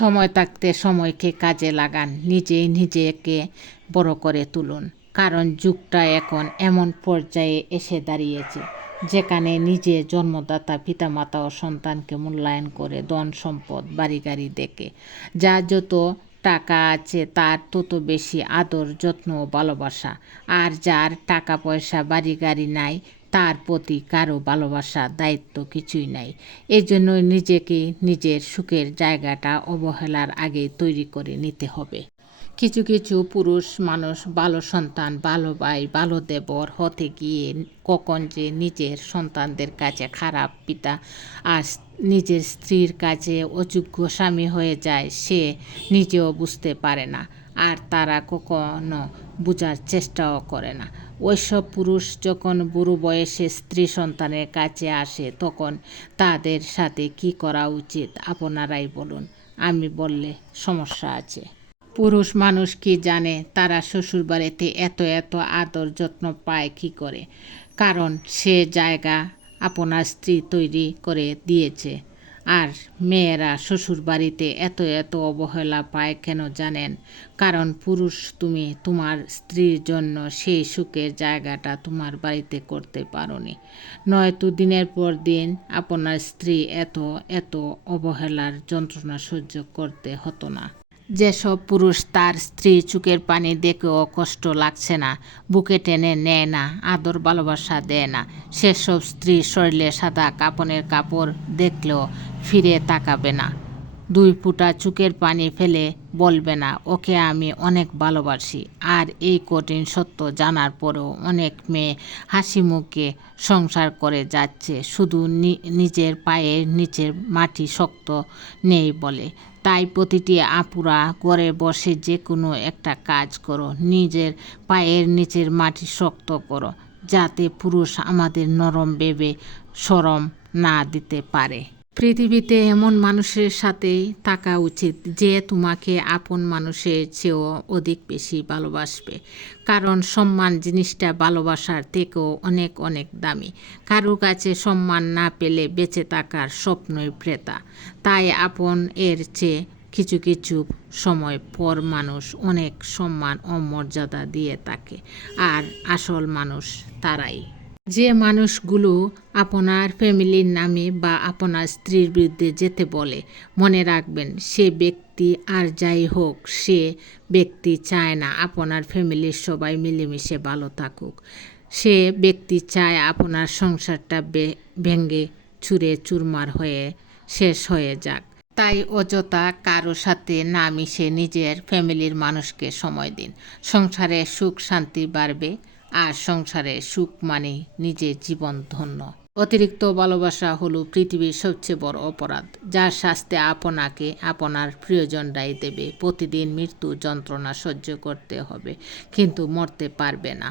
সময় থাকতে সময়কে কাজে লাগান, নিজেকে বড় করে তুলুন। কারণ যুগটা এখন এমন পর্যায়ে এসে দাঁড়িয়েছে যেখানে নিজের জন্মদাতা পিতামাতা ও সন্তানকে মূল্যায়ন করে ধন সম্পদ বাড়ি গাড়ি দেখে। যা যত টাকা আছে তার তত বেশি আদর যত্ন ও ভালোবাসা, আর যার টাকা পয়সা বাড়ি গাড়ি নাই তার প্রতি কারো ভালোবাসা দায়িত্ব কিছুই নাই। এই জন্যই নিজেকে নিজের সুখের জায়গাটা অবহেলার আগে তৈরি করে নিতে হবে। কিছু কিছু পুরুষ মানুষ ভালো সন্তান, ভালো ভাই, ভালো দেবর হতে গিয়ে কখন যে নিজের সন্তানদের কাছে খারাপ পিতা আর নিজের স্ত্রীর কাছে অযোগ্য স্বামী হয়ে যায় সে নিজেও বুঝতে পারে না, আর তারা কখনো বোঝার চেষ্টাও করে না। ওইসব পুরুষ যখন বুড়ো বয়সে স্ত্রী সন্তানের কাছে আসে তখন তাদের সাথে কি করা উচিত আপনারাই বলুন। আমি বললে সমস্যা আছে। পুরুষ মানুষ কি জানে তারা শ্বশুরবাড়িতে এত আদর যত্ন পায় কি করে? কারণ সে জায়গা আপনার স্ত্রী তৈরি করে দিয়েছে। আর মেয়েরা শ্বশুরবাড়িতে এত অবহেলা পায় কেন জানেন? কারণ পুরুষ তুমি তোমার স্ত্রীর জন্য সেই সুখের জায়গাটা তোমার বাড়িতে করতে পারোনি, নয়তো দিনের পর দিন আপনার স্ত্রী এত অবহেলার যন্ত্রণা সহ্য করতে হতো না। যেসব পুরুষ তার স্ত্রী চোখের পানি দেখেও কষ্ট লাগছে না, বুকে টেনে নেয় না, আদর ভালোবাসা দেয় না, সেসব স্ত্রী শরীরে সাদা কাপড়ের কাপড় দেখলেও ফিরে তাকাবে না, 2 ফোঁটা চোখের পানি ফেলে বলবে না ওকে আমি অনেক ভালোবাসি। আর এই কঠিন সত্য জানার পরেও অনেক মেয়ে হাসি মুখে সংসার করে যাচ্ছে শুধু নিজের পায়ের নিচের মাটি শক্ত নেই বলে। তাই প্রতিটি আপুরা ঘরে বসে যে কোনো একটা কাজ করো, নিজের পায়ের নিচের মাটি শক্ত করো, যাতে পুরুষ আমাদের নরম ভেবে শরম না দিতে পারে। পৃথিবীতে এমন মানুষের সাথেই থাকা উচিত যে তোমাকে আপন মানুষের চেয়েও অধিক বেশি ভালোবাসবে। কারণ সম্মান জিনিসটা ভালোবাসার থেকেও অনেক দামি। কারো কাছে সম্মান না পেলে বেঁচে থাকার স্বপ্নই বৃথা। তাই আপন এর চেয়ে কিছু সময় পর মানুষ অনেক সম্মান ও মর্যাদা দিয়ে থাকে, আর আসল মানুষ তারাই। যে মানুষগুলো আপনার ফ্যামিলির নামে বা আপনার স্ত্রীর বিরুদ্ধে যেতে বলে, মনে রাখবেন সে ব্যক্তি আর যাই হোক সে ব্যক্তি চায় না আপনার ফ্যামিলির সবাই মিলেমিশে ভালো থাকুক। সে ব্যক্তি চায় আপনার সংসারটা ভেঙে চুরে চুরমার হয়ে শেষ হয়ে যাক। তাই অযথা কারো সাথে না মিশে নিজের ফ্যামিলির মানুষকে সময় দিন। সংসারে সুখ শান্তি বাড়বে, আর সংসারে সুখ মানে নিজের জীবন ধন্য। অতিরিক্ত ভালোবাসা হলো পৃথিবীর সবচেয়ে বড় অপরাধ, যার শাস্তি আপনাকে আপনার প্রিয়জনরাই দেবে। প্রতিদিন মৃত্যু যন্ত্রণা সহ্য করতে হবে, কিন্তু মরতে পারবে না।